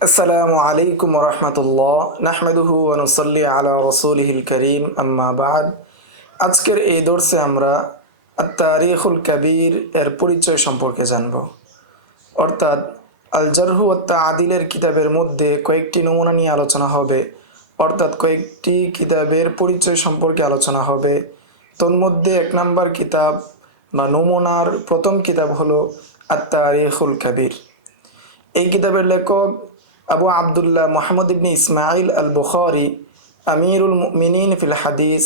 আসসালামু আলাইকুম আলা রসুলহিল করিম আম্মা বাদ আজকের এই দর্শে আমরা তারিখুল কবির এর পরিচয় সম্পর্কে জানব। অর্থাৎ আল জারহু ওত্তা আদিলের কিতাবের মধ্যে কয়েকটি নমুনা নিয়ে আলোচনা হবে। অর্থাৎ, কয়েকটি কিতাবের পরিচয় সম্পর্কে আলোচনা হবে। তন্মধ্যে এক নম্বর কিতাব বা নমুনার প্রথম কিতাব হলো আত্মারিখুল কাবির। এই কিতাবের লেখক আবু আবদুল্লাহ মোহাম্মদ ইবনি ইসমাইল আল বুখারি আমিরুল মিনিন ফিল হাদিস,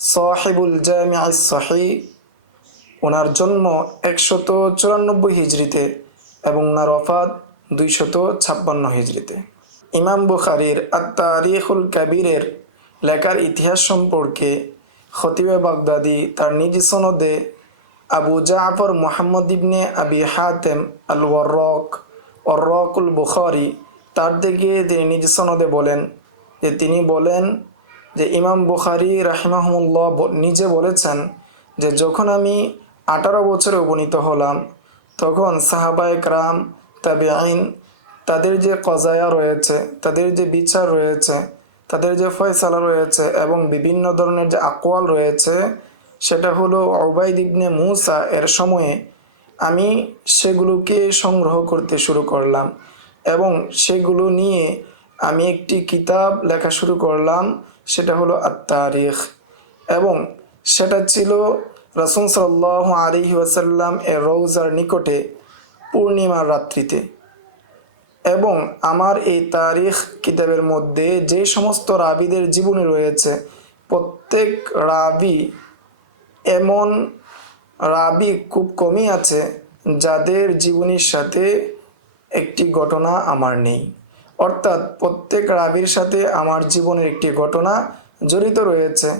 সাহেবুল জামিয়া সহি ওনার জন্ম একশত চুরানব্বই হিজড়িতে এবং ওনার অফাত দুইশত ছাপ্পান্ন হিজড়িতে। ইমাম বুখারির আত্মারিখুল কাবিরের লেখার ইতিহাস সম্পর্কে খতিবে বাগদাদি তার নিজ সনদে আবু জাফর মোহাম্মদ ইবনে আবি হাতেম আল ওয়ারক ওয়ারকুল বুখারি, তার দিকে তিনি নিজ সনদে বলেন যে তিনি বলেন যে ইমাম বুখারি রাহিমাহমুল্লাহ নিজে বলেছেন যে যখন আমি আঠারো বছরে উপনীত হলাম, তখন সাহাবায়ক রাম তাবে আইন তাদের যে কজায়া রয়েছে, তাদের যে বিচার রয়েছে, তাদের যে ফয়সালা রয়েছে এবং বিভিন্ন ধরনের যে আকওয়াল রয়েছে সেটা হলো ওবায়দ ইবনে মুসা এর সময়ে আমি সেগুলোকে সংগ্রহ করতে শুরু করলাম এবং সেগুলো নিয়ে আমি একটি কিতাব লেখা শুরু করলাম, সেটা হলো আত্মারিখ এবং সেটা ছিল রসুল সাল্লাহ আলিহি ওয়াসাল্লাম এর রৌজার নিকটে পূর্ণিমার রাত্রিতে। এবং আমার এই তারিখ কিতাবের মধ্যে যে সমস্ত রাবিদের জীবনী রয়েছে, প্রত্যেক রাবি এমন রাবি খুব কমই আছে যাদের জীবনীর সাথে একটি ঘটনা আমার নেই। অর্থাৎ প্রত্যেক রাবির সাথে আমার জীবনের একটি ঘটনা জড়িত রয়েছে,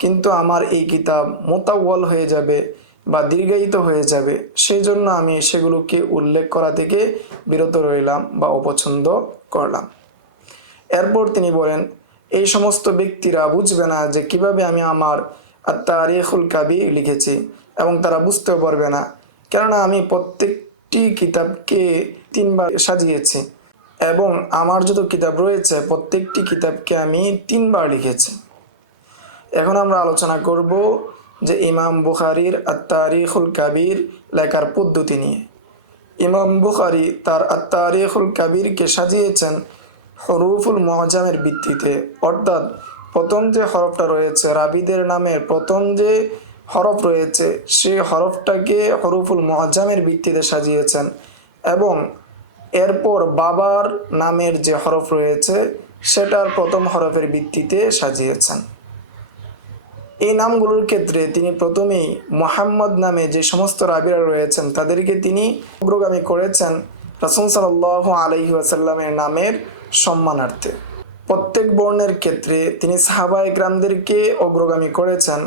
কিন্তু আমার এই কিতাব মোতাওয়াল হয়ে যাবে বা দীর্ঘায়িত হয়ে যাবে সেই জন্য আমি সেগুলোকে উল্লেখ করা থেকে বিরত রইলাম বা অপছন্দ করলাম। এরপর তিনি বলেন, এই সমস্ত ব্যক্তিরা বুঝবে না যে কীভাবে আমি আমার তারিখুল কাবি লিখেছি এবং তারা বুঝতেও পারবে না। কেননা আমি প্রত্যেকটি কিতাবকে তিনবার সাজিয়েছি এবং আমার যত কিতাব রয়েছে, প্রত্যেকটি কিতাবকে আমি তিনবার লিখেছি। এখন আমরা আলোচনা করব যে ইমাম বুখারির আত্মারিখুল কাবির লেখার পদ্ধতি নিয়ে। ইমাম বুখারি তার আত্মারিখুল কাবিরকে সাজিয়েছেন হরুফুল মহাজামের ভিত্তিতে, অর্থাৎ প্রথম যে হরফটা রয়েছে, রাবিদের নামের প্রথম যে হরফ রয়েছে সেই হরফটাকে হরুফুল মহাজামের ভিত্তিতে সাজিয়েছেন এবং এরপর বাবার নামের যে হরফ রয়েছে, সেটার প্রথম হরফের ভিত্তিতে সাজিয়েছেন। এই নামগুলোর ক্ষেত্রে তিনি প্রথমেই মোহাম্মদ নামে যে সমস্ত রাবিরা রয়েছেন, তাদেরকে তিনি অগ্রগামী করেছেন রাসুল সাল্লাহ আলহি আসাল্লামের নামের সম্মানার্থে। প্রত্যেক বর্ণের ক্ষেত্রে তিনি সাহাবা ইকরামদেরকে অগ্রগামী করেছেন,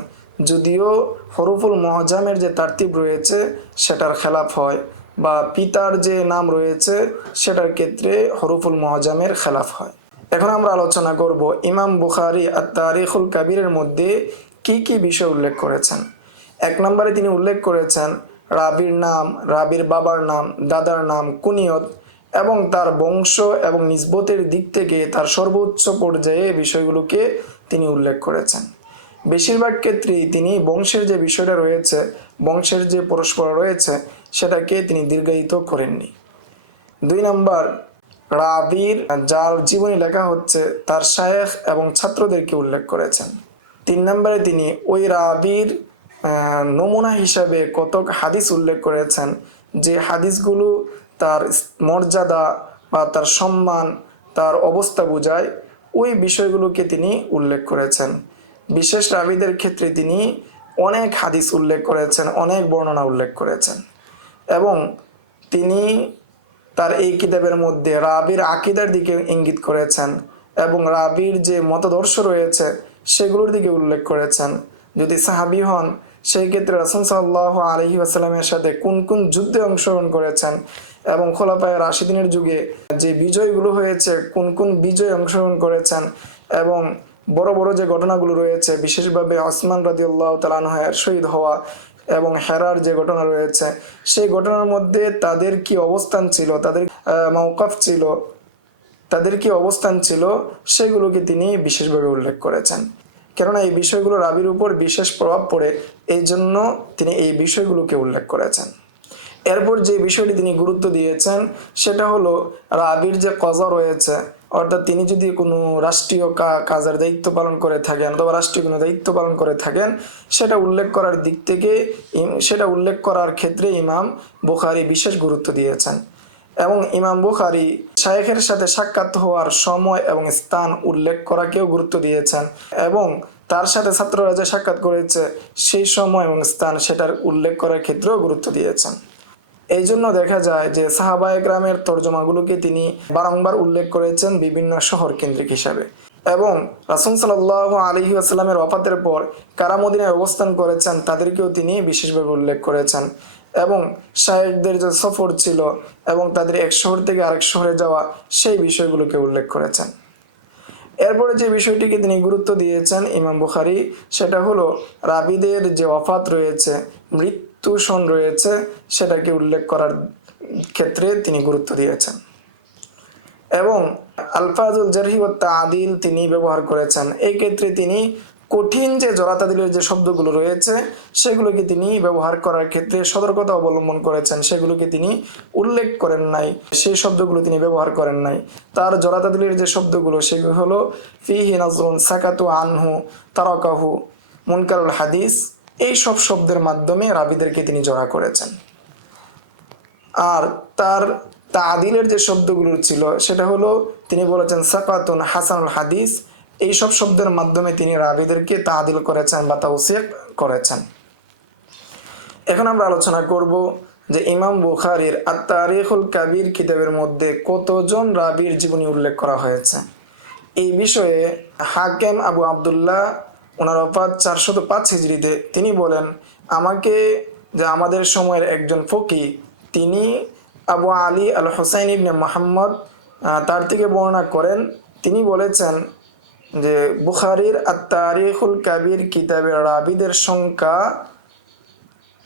যদিও হরুফুল মহজামের যে তারতিব রয়েছে, সেটার খেলাফ হয় বা পিতার যে নাম রয়েছে, সেটার ক্ষেত্রে হরুফুল মহজামের খেলাফ হয়। এখন আমরা আলোচনা করব ইমাম বুখারি আর তারিখুল কাবিরের মধ্যে কি কি বিষয় উল্লেখ করেছেন। এক নম্বরে তিনি উল্লেখ করেছেন, রাবির নাম, রাবির বাবার নাম, দাদার নাম, কুনিয়ত এবং তার বংশ এবং নিজবতের দিক থেকে তার সর্বোচ্চ পর্যায়ে বিষয়গুলোকে তিনি উল্লেখ করেছেন। বেশিরভাগ ক্ষেত্রেই তিনি বংশের যে বিষয়টা রয়েছে, বংশের যে পরস্পর রয়েছে, সেটাকে তিনি দীর্ঘায়িত করেননি। দুই নম্বর, রাবির যার জীবনী লেখা হচ্ছে, তার শায়েখ এবং ছাত্রদেরকে উল্লেখ করেছেন। তিন নম্বরে তিনি ওই রাবির নমুনা হিসাবে কতক হাদিস উল্লেখ করেছেন, যে হাদিসগুলো তার মর্যাদা বা তার সম্মান, তার অবস্থা বোঝায়। ওই বিষয়গুলোকে তিনি উল্লেখ করেছেন। বিশেষ রাবিদের ক্ষেত্রে তিনি অনেক হাদিস উল্লেখ করেছেন, অনেক বর্ণনা উল্লেখ করেছেন। এবং তিনি তার এই কিতাবের মধ্যে রাবির আকিদার দিকে ইঙ্গিত করেছেন এবং রাবির যে মতদর্শ রয়েছে সেগুলোর দিকে উল্লেখ করেছেন। যদি সাহাবি হন, সেই ক্ষেত্রে রাসুল সাল্লাহ আলহি আসাল্লামের সাথে কোন কোন যুদ্ধে অংশগ্রহণ করেছেন এবং খোলাপায় রাশিদিনের যুগে যে বিজয়গুলো হয়েছে, কোন কোন বিজয় অংশগ্রহণ করেছেন এবং বড় বড় যে ঘটনাগুলো রয়েছে, বিশেষভাবে ওসমান রাদিউল্লাহ তালানহের শহীদ হওয়া এবং হেরার যে ঘটনা রয়েছে, সেই ঘটনার মধ্যে তাদের কি অবস্থান ছিল, তাদের মৌকাফ ছিল, তাদের কি অবস্থান ছিল, সেগুলোকে তিনি বিশেষভাবে উল্লেখ করেছেন। কেননা এই বিষয়গুলো রাবির উপর বিশেষ প্রভাব পড়ে এই জন্য তিনি এই বিষয়গুলোকে উল্লেখ করেছেন। এরপর যে বিষয়টি তিনি গুরুত্ব দিয়েছেন, সেটা হলো রাবির যে কজা রয়েছে, অর্থাৎ তিনি যদি কোনো রাষ্ট্রীয় কাজের দায়িত্ব পালন করে থাকেন অথবা রাষ্ট্রীয় কোনো দায়িত্ব পালন করে থাকেন, সেটা উল্লেখ করার দিক থেকে সেটা উল্লেখ করার ক্ষেত্রে ইমাম বুখারি বিশেষ গুরুত্ব দিয়েছেন। এবং ইমাম বুখারি শায়েখের সাথে সাক্ষাৎ হওয়ার সময় এবং স্থান উল্লেখ করাকেও গুরুত্ব দিয়েছেন এবং তার সাথে ছাত্ররা যে সাক্ষাৎ করেছে, সেই সময় এবং স্থান সেটার উল্লেখ করার ক্ষেত্রেও গুরুত্ব দিয়েছেন। এই জন্য দেখা যায় যে সাহাবায় গ্রামের তর্জমাগুলোকে তিনি বারংবার উল্লেখ করেছেন বিভিন্ন শহর কেন্দ্রিক হিসাবে। এবং রাসুল সাল্লাহ আলহি আসসালামের ওফাতের পর কারা মদিনায় অবস্থান করেছেন তাদেরকেও তিনি বিশেষভাবে উল্লেখ করেছেন। এবং শাহেকদের যে সফর ছিল এবং তাদের এক শহর থেকে আরেক শহরে যাওয়া সেই বিষয়গুলোকে উল্লেখ করেছেন। এরপরে যে বিষয়টিকে তিনি গুরুত্ব দিয়েছেন ইমাম বুখারি, সেটা হলো রাবিদের যে অফাত রয়েছে, মৃত্যু সন রয়েছে, সেটাকে উল্লেখ করার ক্ষেত্রে তিনি গুরুত্ব দিয়েছেন। এবং আলফাজুল জারহি ও তিনি ব্যবহার করেছেন। এই ক্ষেত্রে তিনি কঠিন যে জরাতাদিলের যে শব্দগুলো রয়েছে, সেগুলোকে তিনি ব্যবহার করার ক্ষেত্রে সতর্কতা অবলম্বন করেছেন। সেগুলোকে তিনি উল্লেখ করেন নাই, সেই শব্দগুলো তিনি ব্যবহার করেন নাই। তার জরাতাদিলের যে শব্দগুলো, সেগুলো হলো, ফিহি নাজরুন সাকাতু আনহু তারকাহু মুনকারুল হাদিস। এই সব শব্দের মাধ্যমে রাবিদেরকে তিনি জড়া করেছেন। আর তার তাদিলের যে শব্দগুলো ছিল, সেটা হলো তিনি বলেছেন, সাকাতুন হাসানুল হাদিস। এই সব শব্দের মাধ্যমে তিনি রাবিদেরকে তাদিল করেছেন বা তাওসিক করেছেন। এখন আমরা আলোচনা করব যে ইমাম বুখারির আর তারিখুল কাবির কিতাবের মধ্যে কতজন রাবির জীবনী উল্লেখ করা হয়েছে। এই বিষয়ে হাকেম আবু আবদুল্লাহ ওনার অপাত চারশত পাঁচ হিজড়িতে তিনি বলেন, আমাকে যে আমাদের সময়ের একজন ফকি তিনি আবু আলী আল হোসাইন ইবনে মোহাম্মদ তার থেকে বর্ণনা করেন। তিনি বলেছেন যে, বুখারির আর তারিখুল কাবির কিতাবের রাবিদের সংখ্যা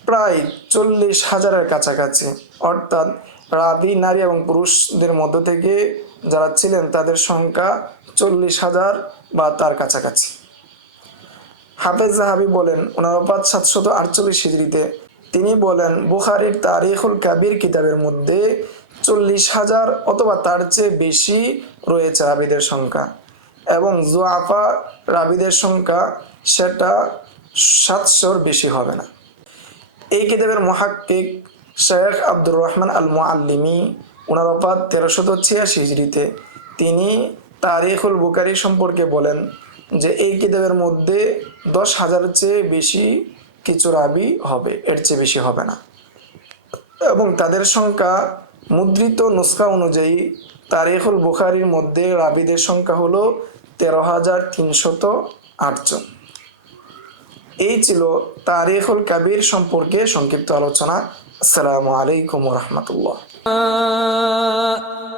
প্রায় চল্লিশ হাজারের কাছাকাছি। অর্থাৎ রাবি, নারী এবং পুরুষদের মধ্য থেকে যারা ছিলেন, তাদের সংখ্যা চল্লিশ হাজার বা তার কাছাকাছি। হাফেজ জাহাবি বলেন, ওনার পাঁচ সাতশত আটচল্লিশ হিজড়িতে। তিনি বলেন, বুখারির তারিখুল কাবির কিতাবের মধ্যে চল্লিশ হাজার অথবা তার চেয়ে বেশি রয়েছে রাবিদের সংখ্যা এবং জোয়াফা রাবিদের সংখ্যা সেটা সাতশোর বেশি হবে না। এই কিতাবের মহাক্কিক শেখ আব্দুর রহমান আল মুআল্লিমি ওনার অপাত তেরোশত ছিয়াশি হিজড়িতে। তিনি তারিখুল বুকারি সম্পর্কে বলেন যে এই কিতাবের মধ্যে দশ হাজারের চেয়ে বেশি কিছু রাবি হবে, এর চেয়ে বেশি হবে না। এবং তাদের সংখ্যা মুদ্রিত নুসখা অনুযায়ী তারিখুল বুখারির মধ্যে রাবিদের সংখ্যা হলো তেরো হাজার তিনশত আটজন এই ছিল তারিখুল কাবির সম্পর্কে সংক্ষিপ্ত আলোচনা। আসসালামু আলাইকুম রহমতুল্লাহ।